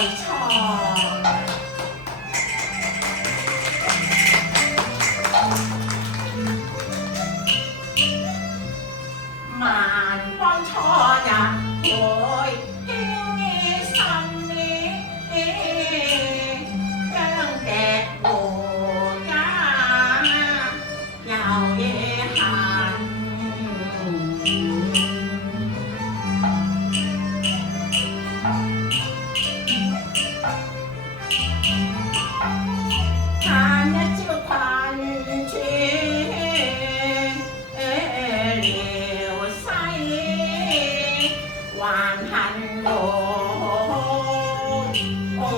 อยชองมานป้อนชอนะโอยกิ้งนี้ซ้ำนี้เจ้งแต่โอยายาวเยหันทานยะจิวพันชีเหลียวใสหวานหันโดโอ้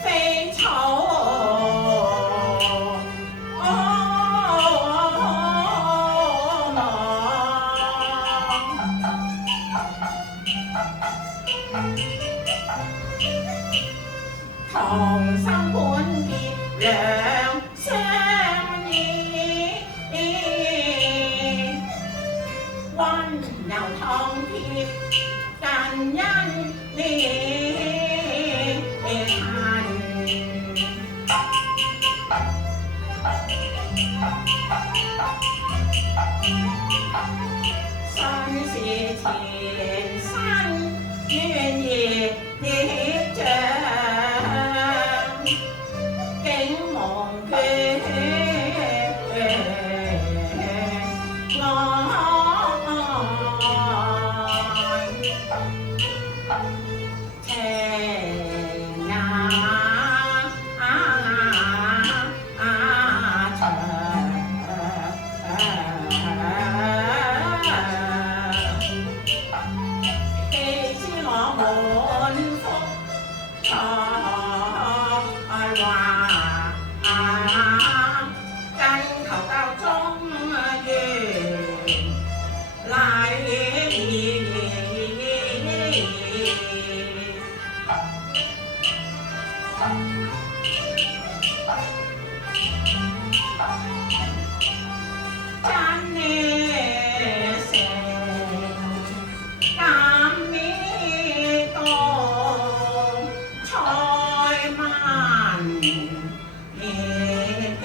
เฟยเฉาโอ้ทองสังบุญอีกแล้วแสงนี้วันดาวทองทิพย์กันยันนี้ทันสันสีเทียนสันยืนเย็นดีเจอเก่งมองเกงอนแท่นาเธอเอชิหมอโหนฟกชอว่ากันเขาเก้าจงยืนลายจันเนเสงกามมิโตชอยมันเฮ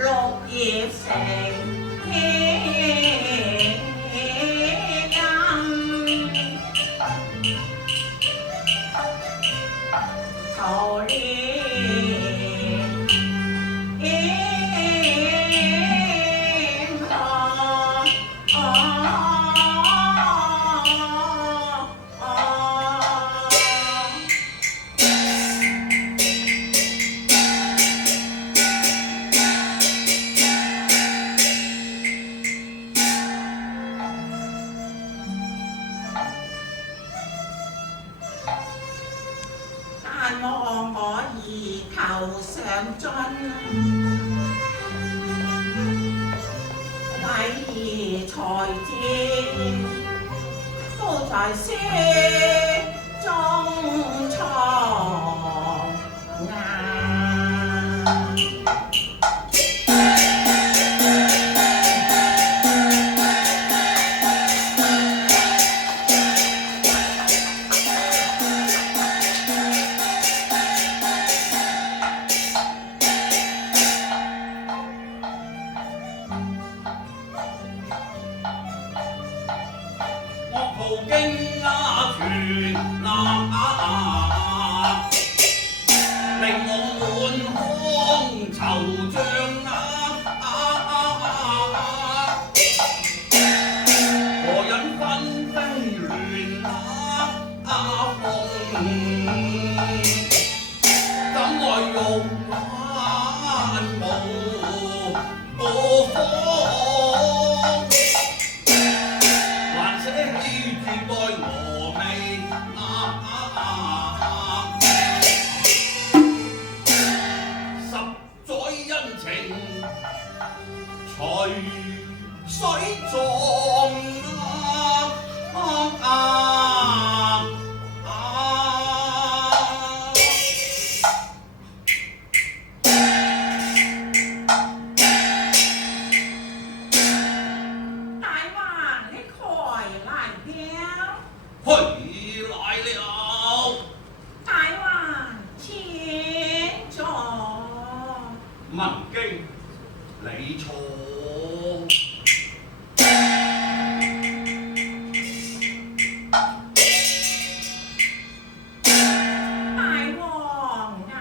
โลกยีแสงเฮยังเขาเรีมองหมออีเข่าแสนจนไว้ชอยจีผู้ชายเสียจงชอบงาม途經權令我滿腔惆悵何引紛飛亂風，怎奈玉環無方。還捨棄絕代峨眉十載恩情隨水撞錯。大王啊，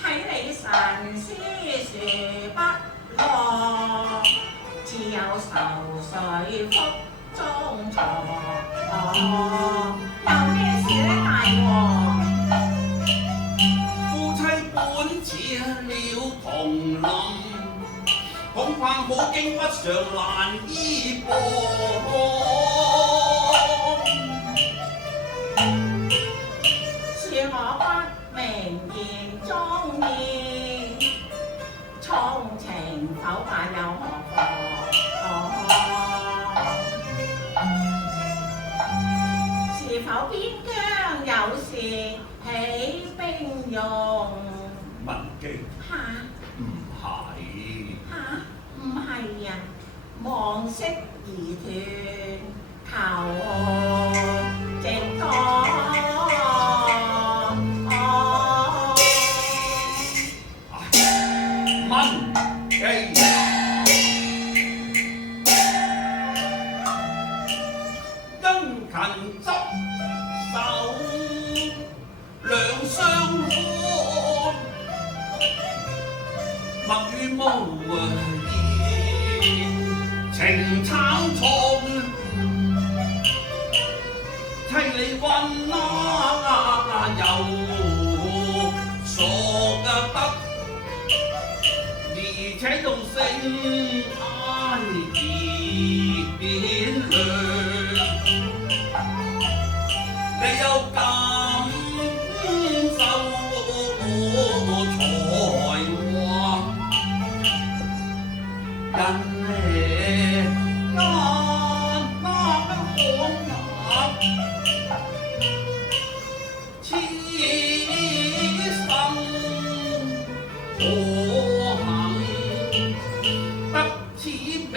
睇你神思殊不落，自有愁緒腹中藏。有咩事呢，大王？夫妻本似了同林，恐怕好景不常難依傍。恕我不明言中意，衷情否辦又何妨？是否邊疆有事起兵用？文姬嚇唔係，嚇，唔係啊！望色而斷，求直講。文姬殷勤執手兩相看，墨與無言情慘重，替你溫又索得，而且用性愛而變亮。你有感受才華，人呢間可痴心可行，不似美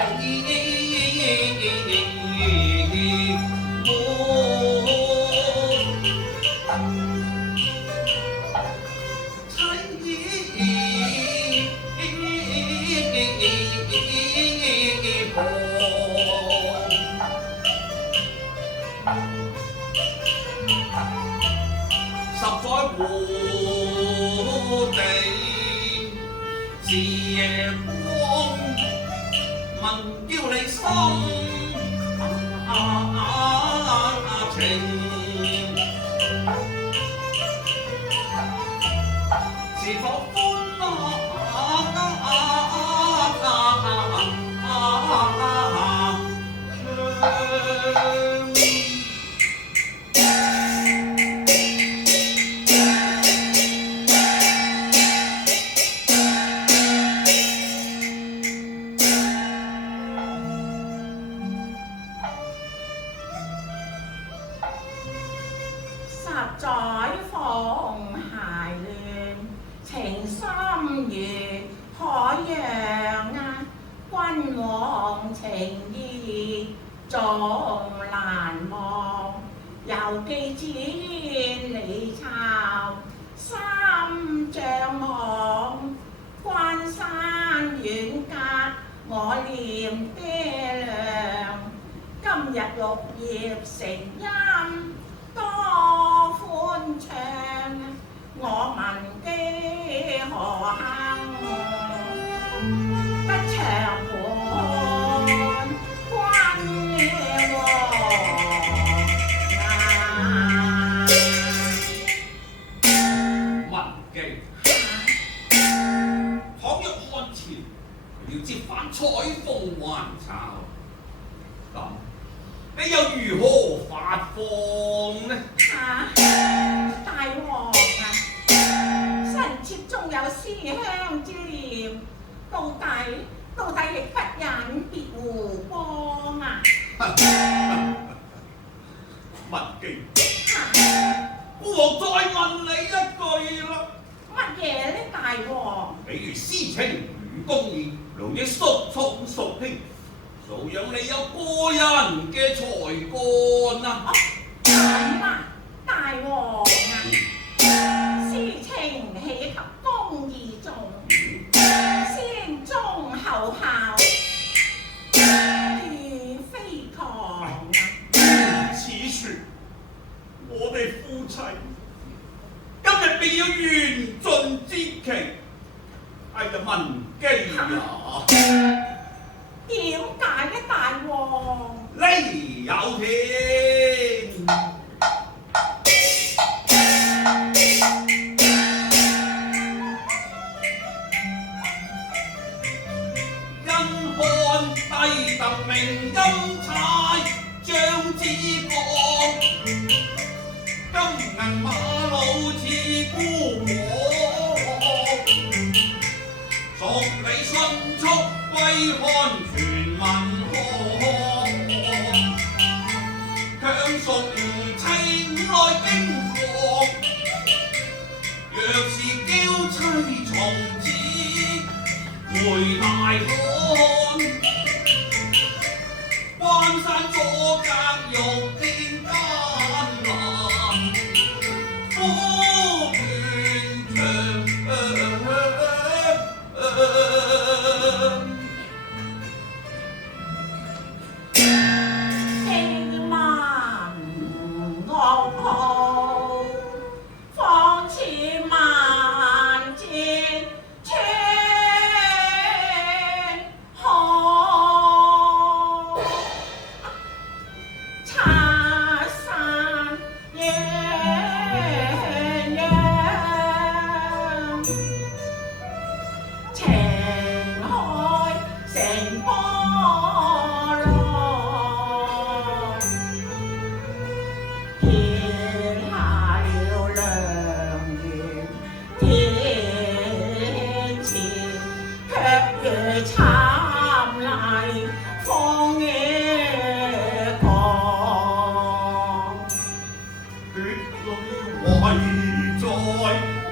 十載胡地是夜光，問叫你心情，是否歡樂？十載風諧亂，情深如海洋啊！君王情義總難忘，猶記子離巢心像網。關山遠隔我念爹娘，今日綠葉成蔭多歡暢，我文姬何幸不長伴君王文姬，倘若看前要接返彩鳳還巢，咁你又如何發放呢？大王啊，臣妾縱有思鄉之念，到底亦不忍別湖光啊！文姬，孤王再問你一句啦，乜嘢呢，大王？比如私情與公義，勞益叔聰叔兄，素養你有過人嘅才幹啊！咁啊，大王啊，私情喜及公義重，先忠後孝點解嘅大王？理有天，因看帝特明音差張之國，金銀馬路似孤火，屬你迅速歸看全民喝，強屬妻來經國，若是嬌妻從此回大漢，關山阻隔欲天艱難，苦斷腸。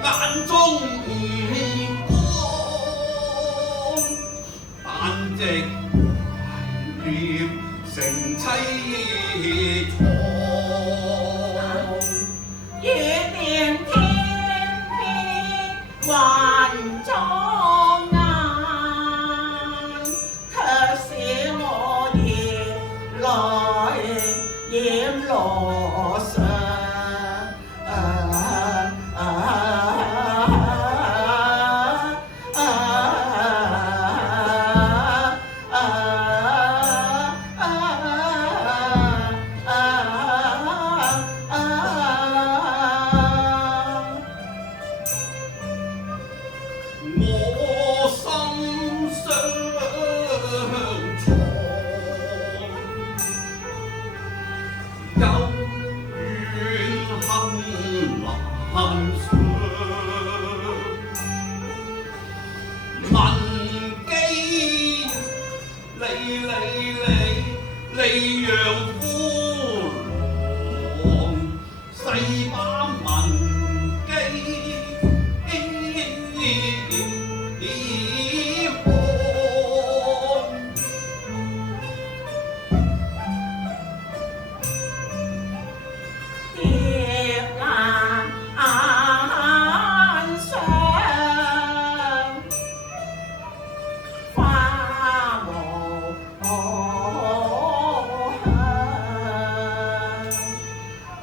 眼中光，但直懷念成妻床。雨點天邊雲中眼，卻使我熱淚染羅裳。利讓夫郎細把文機看，蝶蘭眼上花無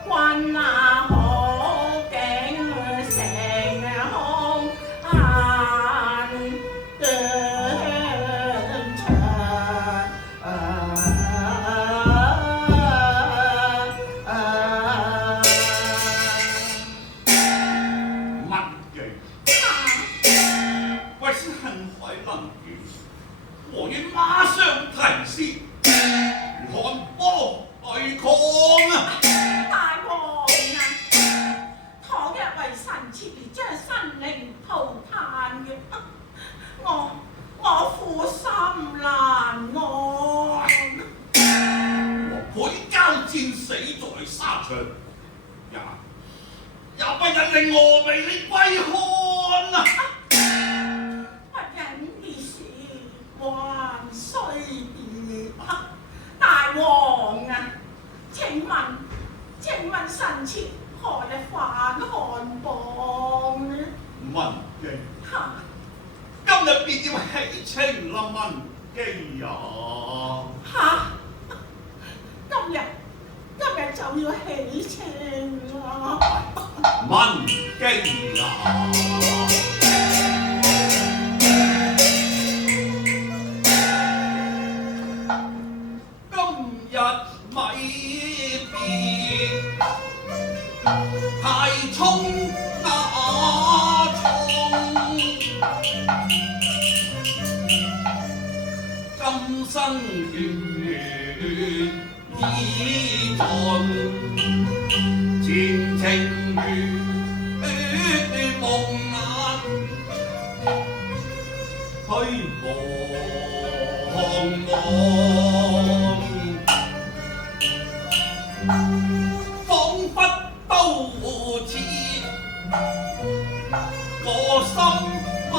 君那好景成空眼斷腸。乜嘅？為先恨海能源，我願馬上提示，看波對抗啊！大王啊！倘若為臣妾而將生靈塗炭嘅，我苦心難安。和倍交戰死在沙場，也不忍令峨眉你歸漢啊！不忍而是還須別。大王啊！請問臣妾何日返漢邦呢？文記，哈！今日便要起程啦，文記呀！哈！今日就要起程啦！文記呀！生緣已盡，前程如夢魘，虛茫茫，彷彿都似我心不安。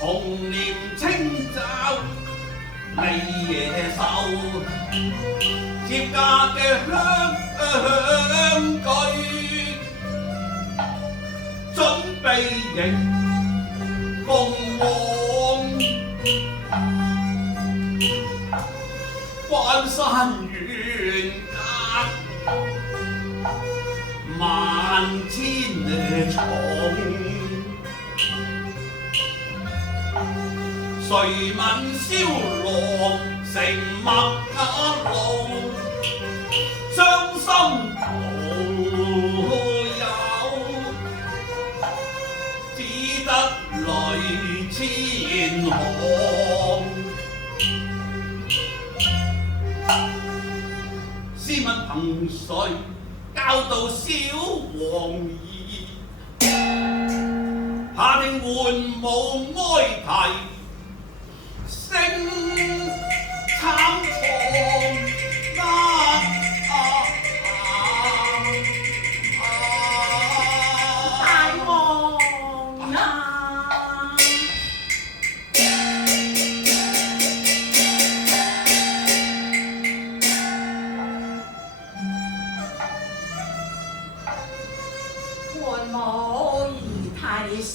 紅蓮清罩離夜愁，接嫁嘅香具，準備迎鳳凰。關山遠隔萬千重，誰聞蕭郎乘麥卡路，傷心徒有，只得淚千行。試問憑誰教導小王兒，下定桓武哀啼聲慘狂大王啊！桓武兒啼誰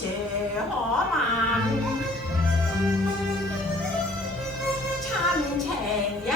可聞？親情人